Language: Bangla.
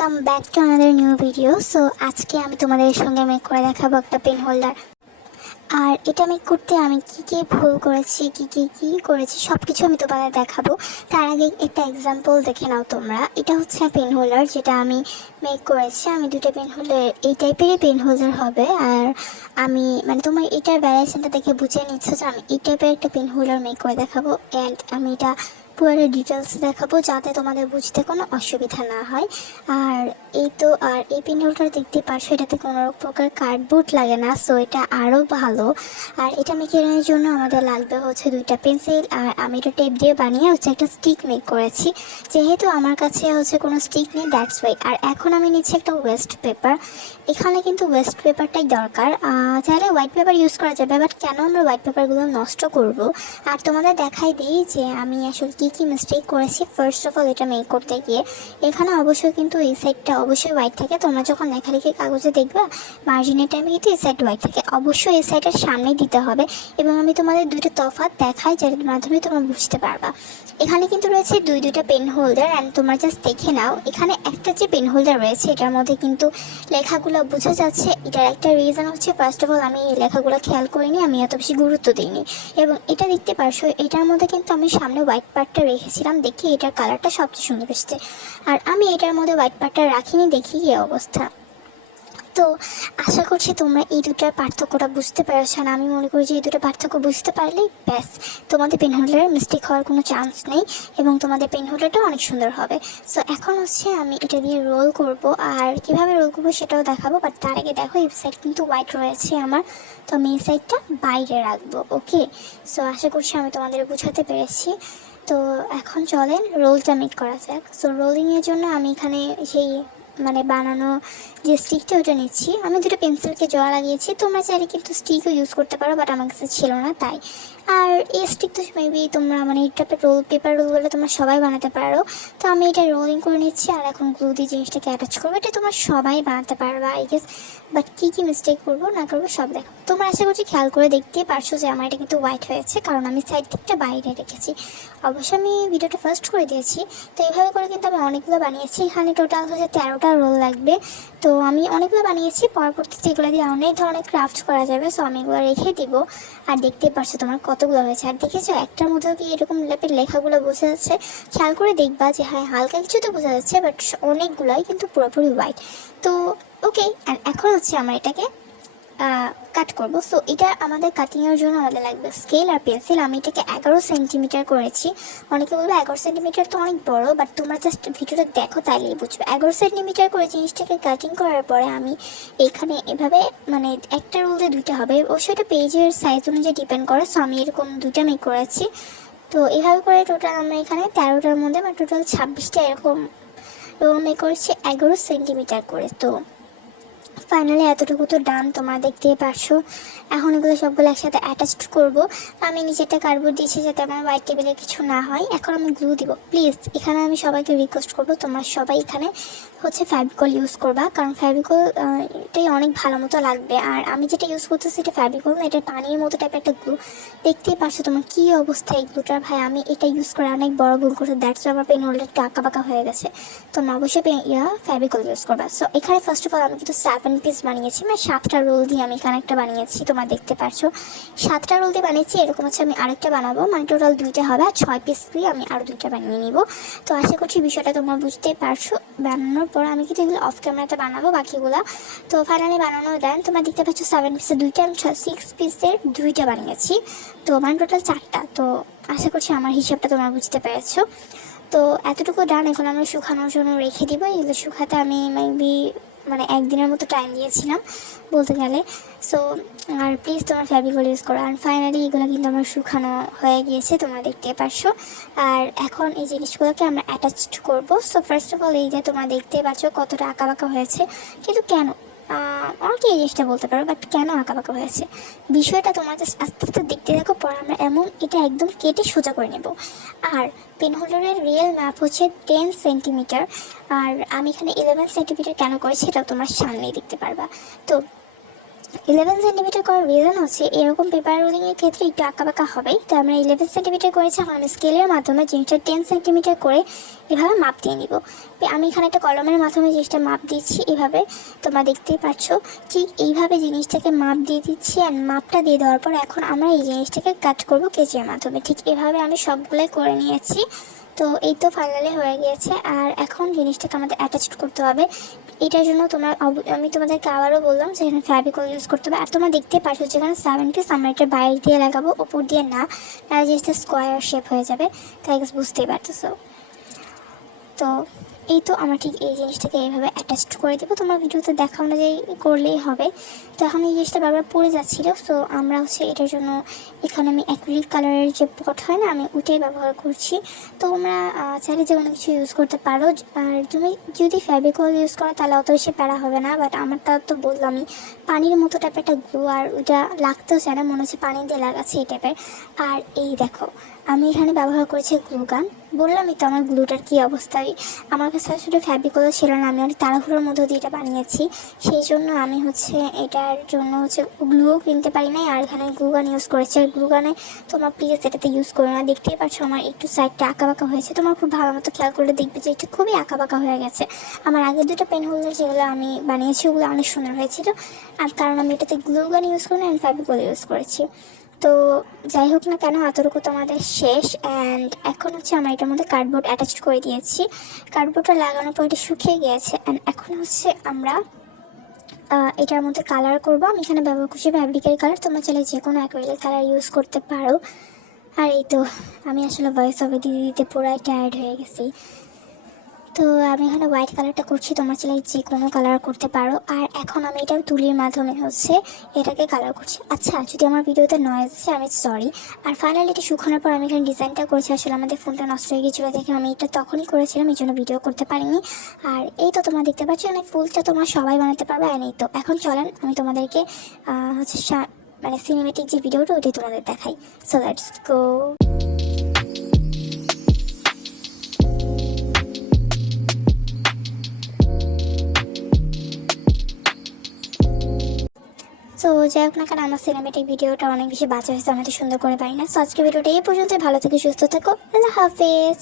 Welcome back to another new video. So আজকে আমি তোমাদের সঙ্গে মেক করে দেখাবো একটা পেন হোল্ডার। আর এটা মেক করতে আমি কী ভুল করেছি, কী করেছি সব কিছু আমি তোমাদের দেখাবো। তার আগে একটা এক্সাম্পল দেখে নাও তোমরা। এটা হচ্ছে পেন হোল্ডার যেটা আমি মেক করেছি। আমি দুটো পেন হোল্ডার এই টাইপেরই পেন হোল্ডার হবে। আর আমি তোমার এটার ভ্যারিয়েশনটা দেখে বুঝে নিচ্ছ যে আমি এই টাইপের একটা পেন হোল্ডার মেক করে দেখাবো। অ্যান্ড আমি এটা পুরো ডিটেলস দেখাবো যাতে তোমাদের বুঝতে কোনো অসুবিধা না হয়। আর এই পেন হোল্ডার দেখতে পারছো, এটাতে কোনো প্রকার কার্ডবোর্ড লাগে না, সো এটা আরও ভালো। আর এটা মেকের জন্য আমাদের লাগবে হচ্ছে দুইটা পেন্সিল। আর আমি এটা টেপ দিয়ে বানিয়ে একটা স্টিক মেক করেছি, যেহেতু আমার কাছে কোনো স্টিক নেই, দ্যাটস ওয়াই। আর এখন আমি নিচ্ছি একটা ওয়েস্ট পেপার। এখানে কিন্তু ওয়েস্ট পেপারটাই দরকার। চাইলে হোয়াইট পেপার ইউজ করা যাবে, বাট কেন আমরা হোয়াইট পেপারগুলো নষ্ট করব। আর তোমাদের দেখাই দিই যে আমি আসলে কী মিস্টেক করেছি। ফার্স্ট অফ অল, এটা মেক করতে গিয়ে এখানে অবশ্যই কিন্তু এই সাইডটা অবশ্যই হোয়াইট থাকে। তোমরা যখন লেখালেখি কাগজে দেখবা মার্জিনের টাইমে কিন্তু এই সাইড হোয়াইট থাকে, অবশ্যই এই সাইডের সামনেই দিতে হবে। এবং আমি তোমাদের দুইটা তফাৎ দেখাই, যার মাধ্যমে তোমরা বুঝতে পারবা। এখানে কিন্তু রয়েছে দুইটা পেন হোল্ডার, অ্যান্ড তোমরা জাস্ট দেখে নাও। এখানে একটা যে পেন হোল্ডার রয়েছে এটার মধ্যে কিন্তু লেখাগুলো বোঝা যাচ্ছে। এটার একটা রিজন হচ্ছে, ফার্স্ট অফ অল, আমি এই লেখাগুলো খেয়াল করিনি, আমি এত বেশি গুরুত্ব দিইনি। এবং এটা দেখতে পারছো, এটার মধ্যে কিন্তু আমি সামনে হোয়াইট পার্টটা রেখেছিলাম, দেখি এটার কালারটা সবচেয়ে সুন্দর এসছে। আর আমি এটার মধ্যে হোয়াইট পার্টটা রাখিনি, দেখি এই অবস্থা। তো আশা করছি তোমরা এই দুটার পার্থক্যটা বুঝতে পেরেছো। না, আমি মনে করি যে এই দুটো পার্থক্য বুঝতে পারলেই ব্যাস, তোমাদের পেন হোল্ডারের মিস্টেক হওয়ার কোনো চান্স নেই এবং তোমাদের পেন হোল্ডারটা অনেক সুন্দর হবে। সো এখন হচ্ছে আমি এটা দিয়ে রোল করব, আর কিভাবে রোল করবো সেটাও দেখাবো। বাট তার আগে দেখো, এই সাইড কিন্তু হোয়াইট রয়েছে আমার, তো আমি এই সাইডটা বাইরে রাখবো। ওকে, সো আশা করছি আমি তোমাদের বোঝাতে পেরেছি। তো এখন চলেন রোলটা মেক করা যাক। সো রোলিংয়ের জন্য আমি এখানে সেই বানানো যে স্টিকটা ওটা নিচ্ছি। আমি দুটো পেন্সিলকে জোড়া লাগিয়েছি, তোমরা চাইলে কিন্তু স্টিকও ইউজ করতে পারো, বাট আমার কাছে ছিল না তাই। আর এই স্টিক তো মেবি তোমরা এই টাইপের পেপার রোলগুলো তোমরা সবাই বানাতে পারো। তো আমি এটা রোলিং করে নিচ্ছি, আর এখন গ্লু দিয়ে জিনিসটাকে অ্যাটাচ করবো। এটা তোমরা সবাই বানাতে পারবা আই গেস, বাট কী মিস্টেক করবো না করবো সব দেখো। তোমরা আশা করছি খেয়াল করে দেখতেই পারছো যে আমার এটা কিন্তু হোয়াইট হয়েছে, কারণ আমি সাইড দিকটা বাইরে রেখেছি। অবশ্যই আমি ভিডিওটা ফার্স্ট করে দিয়েছি। তো এইভাবে করে কিন্তু আমি অনেকগুলো বানিয়েছি। এখানে টোটাল হচ্ছে 13টা রোল লাগবে। তো আমি অনেকগুলো বানিয়েছি, পরবর্তীতে এগুলো দিয়ে অনেক ধরনের ক্রাফট করা যাবে। সো আমি এগুলো রেখে দিব। আর দেখতেই পারছো তোমার কতগুলো হয়েছে। আর দেখেছো একটার মধ্যেও কি এরকম লেপের লেখাগুলো বোঝা যাচ্ছে? খেয়াল করে দেখবা যে হ্যাঁ, হালকা কিছু তো বোঝা যাচ্ছে, বাট অনেকগুলোই কিন্তু পুরোপুরি হোয়াইট। তো ওকে, আর এখন হচ্ছে আমরা এটাকে কাট করব। সো এটা আমাদের কাটিংয়ের জন্য আমাদের লাগবে স্কেল আর পেন্সিল। আমি এটাকে 11 সেন্টিমিটার করেছি। অনেকে বলবে 11 সেন্টিমিটার তো অনেক বড়, বাট তোমরা জাস্ট ভিডিওটা দেখো তাইলেই বুঝবে। 11 সেন্টিমিটার করে জিনিসটাকে কাটিং করার পরে আমি এখানে এভাবে একটা রোল দিয়ে দুইটা হবে, অবশ্যই এটা পেজের সাইজ অনুযায়ী ডিপেন্ড করে। সো আমি এরকম দুইটা মেক করেছি। তো এভাবে করে টোটাল আমরা এখানে 13টার মধ্যে টোটাল 26টা এরকম রোল মেক করেছি 11 সেন্টিমিটার করে। তো ফাইনালি এতটুকু তো ডান, তোমরা দেখতেই পারছো। এখন এগুলো সবগুলো একসাথে অ্যাটাচড করব। আমি নিচেরটা কার্ডবোর্ড দিয়েছি যাতে আমার হোয়াইট টেবিলে কিছু না হয়। এখন আমি গ্লু দিব। প্লিজ এখানে আমি সবাইকে রিকোয়েস্ট করবো, তোমরা সবাই এখানে হচ্ছে ফ্যাব্রিকল ইউজ করবা, কারণ ফ্যাব্রিকল এটাই অনেক ভালো মতো লাগবে। আর আমি যেটা ইউজ করতেছি এটা ফ্যাব্রিকল না, এটা পানির মতো টাইপের একটা গ্লু। দেখতেই পারছো তোমার কী অবস্থা এই গ্লুটার। ভাই আমি এটা ইউজ করে অনেক বড় ভুল করছি, দ্যাটস আমার পেন হোল্ডারটা আঁকা বাঁকা হয়ে গেছে। তোমরা অবশ্যই ফ্যাব্রিকল ইউজ করবা। সো এখানে ফার্স্ট অফ অল আমি কিন্তু 7 পিস বানিয়েছি, 7টা রোল দিয়ে আমি এখানে একটা বানিয়েছি। তোমরা দেখতে পারছো 7টা রোল দিয়ে বানিয়েছি। এরকম হচ্ছে আমি আরেকটা বানাবো, টোটাল 2টা হবে। আর 6 পিস দিয়ে আমি আরও 2টা বানিয়ে নিব। তো আশা করছি বিষয়টা তোমরা বুঝতেই পারছো। বানানোর পর আমি কিন্তু এগুলো অফ ক্যামেরাতে বানাবো বাকিগুলো। তো ফাইনালি বানানো দেন তোমরা দেখতে পাচ্ছ 7 পিসের 2টা, আমি 6 পিসের 2টা বানিয়েছি। তো টোটাল 4টা। তো আশা করছি আমার হিসাবটা তোমরা বুঝতে পেরেছো। তো এতটুকু ডান। এখন আমরা শুকানোর জন্য রেখে দিব। এগুলো শুকাতে আমি মেবি একদিনের মতো টাইম দিয়েছিলাম বলতে গেলে। সো আর প্লিজ তোমার ফ্যাব্রিকল ইউজ করো। আর ফাইনালি এগুলো কিন্তু আমার শুকানো হয়ে গিয়েছে, তোমরা দেখতে পারছো। আর এখন এই জিনিসগুলোকে আমরা অ্যাটাচড করবো। সো ফার্স্ট অফ অল এই যে তোমরা দেখতে পাচ্ছ কতটা আঁকা বাঁকা হয়েছে, কিন্তু কেন আমাকে এই জিনিসটা বলতে পারো, বাট কেন আঁকা বাঁকা হয়েছে বিষয়টা তোমরা জাস্ট আস্তে আস্তে দেখতে থাকো। পর আমরা এটা একদম কেটে সোজা করে নেব। আর পেন হোল্ডারের রিয়েল ম্যাপ হচ্ছে 10 সেন্টিমিটার, আর আমি এখানে 11 সেন্টিমিটার কেন করেছি এটাও তোমার সামনেই দেখতে পারবা। তো 11 সেন্টিমিটার করার রিজন হচ্ছে এরকম পেপার রোলিংয়ের ক্ষেত্রে একটু আঁকাবাঁকা হবেই, তো আমরা 11 সেন্টিমিটার করেছি। এখন আমি স্কেলের মাধ্যমে জিনিসটা 10 সেন্টিমিটার করে এভাবে মাপ দিয়ে নিব। আমি এখানে একটা কলমের মাধ্যমে জিনিসটা মাপ দিচ্ছি, এভাবে তোমরা দেখতেই পাচ্ছ। ঠিক এইভাবে জিনিসটাকে মাপ দিয়ে দিচ্ছি, অ্যান্ড মাপটা দিয়ে দেওয়ার পর এখন আমরা এই জিনিসটাকে কাট করব কেচির মাধ্যমে। ঠিক এভাবে আমি সবগুলোই করে নিয়েছি। তো এই তো ফাইনালি হয়ে গিয়েছে। আর এখন জিনিসটাকে আমাদের অ্যাটাচড করতে হবে। এটার জন্য আমি তোমাদেরকে আবারও বললাম যে এখানে ফ্যাব্রিকল ইউজ করতে হবে। আর তোমরা দেখতে পাচ্ছ যেখানে 7 পিস আমরা এটা বাইরে দিয়ে লাগাবো, ওপর দিয়ে না, তাহলে জিনিসটা স্কোয়ার শেপ হয়ে যাবে। তাই বুঝতেই পারতেছো। তো এই তো আমরা ঠিক এই জিনিসটাকে এইভাবে অ্যাটাচড করে দেবো। তোমরা ভিডিওতে দেখা অনুযায়ী করলেই হবে। তো এখন এই জিনিসটা বারবার পড়ে যাচ্ছিলো, সো আমরা এটার জন্য এখানে আমি অ্যাক্রিলিক কালারের যে পট হয় না, আমি ওটাই ব্যবহার করছি। তো তোমরা চাইলে যে কোনো কিছু ইউজ করতে পারো। আর তুমি যদি ফ্যাব্রিকল ইউজ করো তাহলে অত বেশি প্যারা হবে না, বাট আমারটা তো বললামই পানির মতো টাইপের একটা গ্লু, আর ওইটা লাগতেও চায় না, মনে হচ্ছে পানি দিয়ে লাগাচ্ছে এই টাইপের। আর এই দেখো আমি এখানে ব্যবহার করেছি গ্লু গান। বললামই তো আমার গ্লুটার কী অবস্থায়। আমার কাছে আসলে ফ্যাব্রিকলও ছিল না, আমি অনেক তাড়াহুড়োর মধ্যে দিয়ে এটা বানিয়েছি। সেই জন্য আমি এটার জন্য গ্লুও কিনতে পারি নাই, আর এখানে গ্লু গান ইউজ করেছি। আর গ্লু গানে তোমরা প্লিজ এটাতে ইউজ করো না। দেখতেই পাচ্ছ আমার একটু সাইডটা আঁকাবাঁকা হয়েছে, তোমার খুব ভালো মতো খেয়াল করলে দেখবে যে এটা খুবই আঁকাবাঁকা হয়ে গেছে। আমার আগের দুটো পেন হোল্ডার যেগুলো আমি বানিয়েছি ওগুলো অনেক সুন্দর হয়েছিল, আর কারণ আমি এটাতে গ্লু গান ইউজ করি না, অ্যান্ড ফ্যাব্রিকল ইউজ করেছি। তো যাই হোক না কেন, এতটুকু তো আমাদের শেষ। অ্যান্ড এখন আমরা এটার মধ্যে কার্ডবোর্ড অ্যাটাচ করে দিয়েছি। কার্ডবোর্ডটা লাগানোর পর এটা শুকিয়ে গিয়েছে। অ্যান্ড এখন আমরা এটার মধ্যে কালার করবো। আমি এখানে ব্যবহার করছি ফ্যাব্রিকের কালার, তোমরা চাইলে যে কোনো অ্যাক্রিলিক কালার ইউজ করতে পারো। আর এই তো আমি ভয়েস ওভার দিতে দিতে পুরাই টায়ার্ড হয়ে গেছি। তো আমি এখানে হোয়াইট কালারটা করছি, তোমরা চাইলে যে কোনো কালার করতে পারো। আর এখন আমি এটা তুলির মাধ্যমে এটাকে কালার করছি। আচ্ছা, যদি আমার ভিডিওতে নয়েজ আছে আমি সরি। আর ফাইনালি এটা শুকানোর পর আমি এখানে ডিজাইনটা করেছি। আসলে আমাদের ফোনটা নষ্ট হয়ে গিয়েছিলো দেখে আমি এটা তখনই করেছিলাম, এই জন্য ভিডিও করতে পারিনি। আর এই তো তোমরা দেখতে পাচ্ছ মানে ফুলটা তোমরা সবাই বানাতে পারবে। আর এই তো এখন চলেন আমি তোমাদেরকে মানে সিনেমেটিক যে ভিডিওটা ওইটাই তোমাদের দেখাই। So let's go. সো যাই হোক না কারণ আমার সিনেমেটিক ভিডিওটা অনেক বেশি বাঁচা হয়েছে, আমাদের সুন্দর করে পারি না। সো আজকে ভিডিওটা এই পর্যন্ত। ভালো থেকে সুস্থ থেকো। আল্লাহ হাফেজ।